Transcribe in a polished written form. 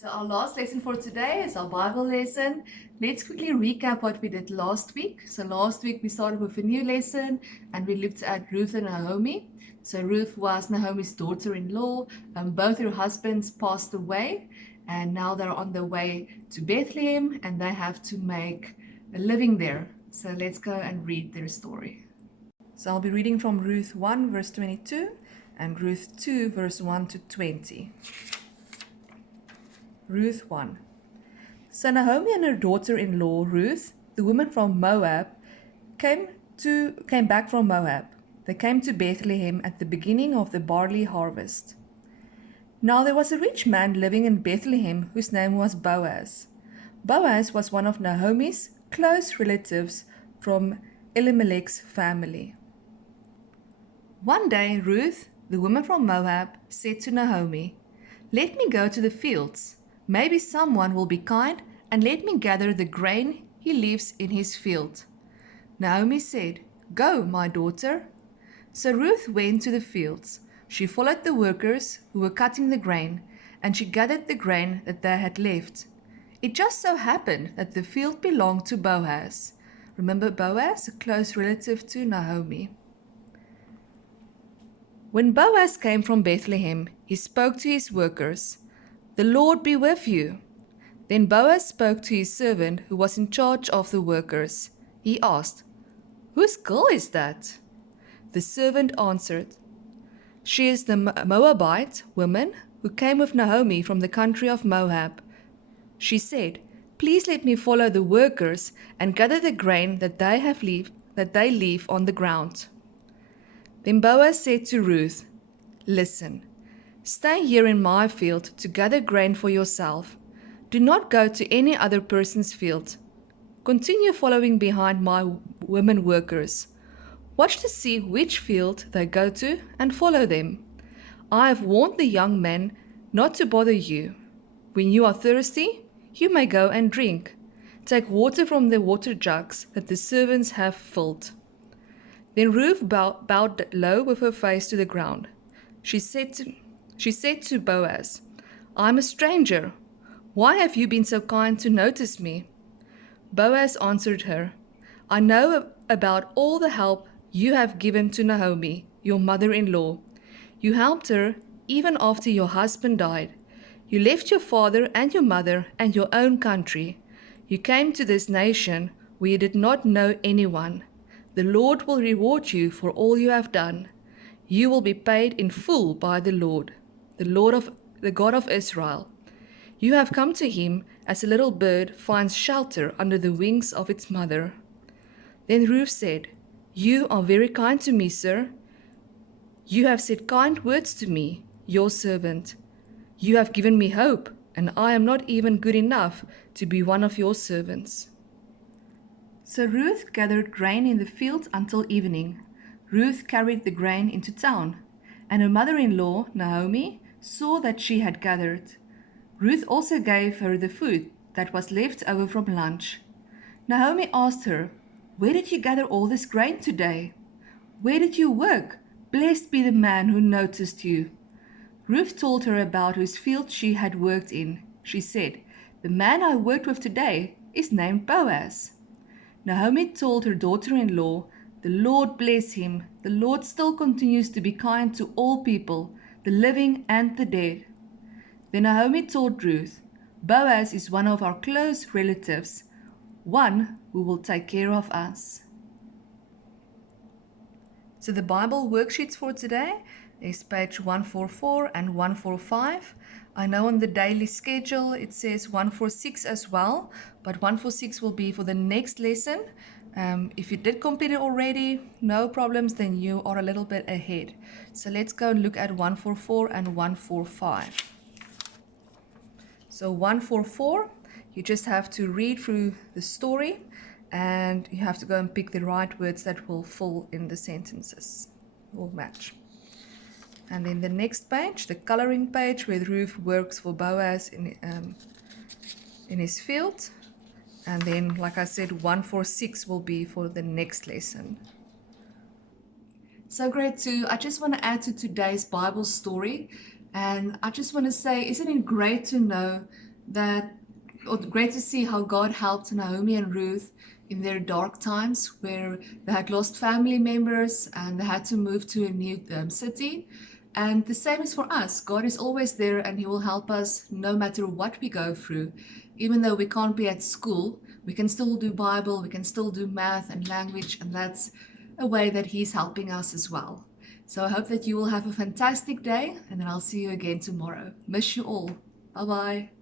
So our last lesson for today is our Bible lesson. Let's quickly recap what we did last week. So last week we started with a new lesson and we looked at Ruth and Naomi. So Ruth was Naomi's daughter-in-law. Both her husbands passed away and now they're on their way to Bethlehem and they have to make a living there. So let's go and read their story. So I'll be reading from Ruth 1 verse 22 and Ruth 2 verse 1 to 20. Ruth 1. So Naomi and her daughter-in-law Ruth, the woman from Moab, came back from Moab. They came to Bethlehem at the beginning of the barley harvest. Now there was a rich man living in Bethlehem whose name was Boaz. Boaz was one of Naomi's close relatives from Elimelech's family. One day Ruth, the woman from Moab, said to Naomi, "Let me go to the fields. Maybe someone will be kind and let me gather the grain he leaves in his field." Naomi said, "Go, my daughter." So Ruth went to the fields. She followed the workers who were cutting the grain, and she gathered the grain that they had left. It just so happened that the field belonged to Boaz. Remember Boaz, a close relative to Naomi. When Boaz came from Bethlehem, he spoke to his workers, "The Lord be with you." Then Boaz spoke to his servant who was in charge of the workers. He asked, "Whose girl is that?" The servant answered, "She is the Moabite woman who came with Naomi from the country of Moab." She said, "Please let me follow the workers and gather the grain that they leave on the ground." Then Boaz said to Ruth, "Listen, stay here in my field to gather grain for yourself. Do not go to any other person's field. Continue following behind my women workers. Watch to see which field they go to and follow them. I have warned the young men not to bother you. When you are thirsty, you may go and drink. Take water from the water jugs that the servants have filled." Then Ruth bowed low with her face to the ground. She said to Boaz, "I am a stranger. Why have you been so kind to notice me?" Boaz answered her, "I know about all the help you have given to Naomi, your mother-in-law. You helped her even after your husband died. You left your father and your mother and your own country. You came to this nation where you did not know anyone. The Lord will reward you for all you have done. You will be paid in full by the Lord, the God of Israel. You have come to him as a little bird finds shelter under the wings of its mother." Then Ruth said, "You are very kind to me, sir. You have said kind words to me, your servant. You have given me hope, and I am not even good enough to be one of your servants." So Ruth gathered grain in the field until evening. Ruth carried the grain into town, and her mother-in-law, Naomi, saw that she had gathered. Ruth also gave her the food that was left over from lunch. Naomi asked her, "Where did you gather all this grain today? Where did you work? Blessed be the man who noticed you." Ruth told her about whose field she had worked in. She said, "The man I worked with today is named Boaz." Naomi told her daughter-in-law, "The Lord bless him. The Lord still continues to be kind to all people, the living and the dead." Then Naomi told Ruth, "Boaz is one of our close relatives, one who will take care of us." So the Bible worksheets for today is page 144 and 145. I know on the daily schedule it says 146 as well, but 146 will be for the next lesson. If you did complete it already, no problems, then you are a little bit ahead. So let's go and look at 144 and 145. So 144, you just have to read through the story and you have to go and pick the right words that will fill in the sentences or match. And then the next page, the coloring page, where Ruth works for Boaz in his field. And then, like I said, 146 will be for the next lesson. So grade 2, I just want to add to today's Bible story. And I just want to say, isn't it great to know that great to see how God helped Naomi and Ruth in their dark times where they had lost family members and they had to move to a new city. And the same is for us. God is always there and He will help us no matter what we go through. Even though we can't be at school, we can still do Bible, we can still do math and language, and that's a way that He's helping us as well. So I hope that you will have a fantastic day, and then I'll see you again tomorrow. Miss you all. Bye bye.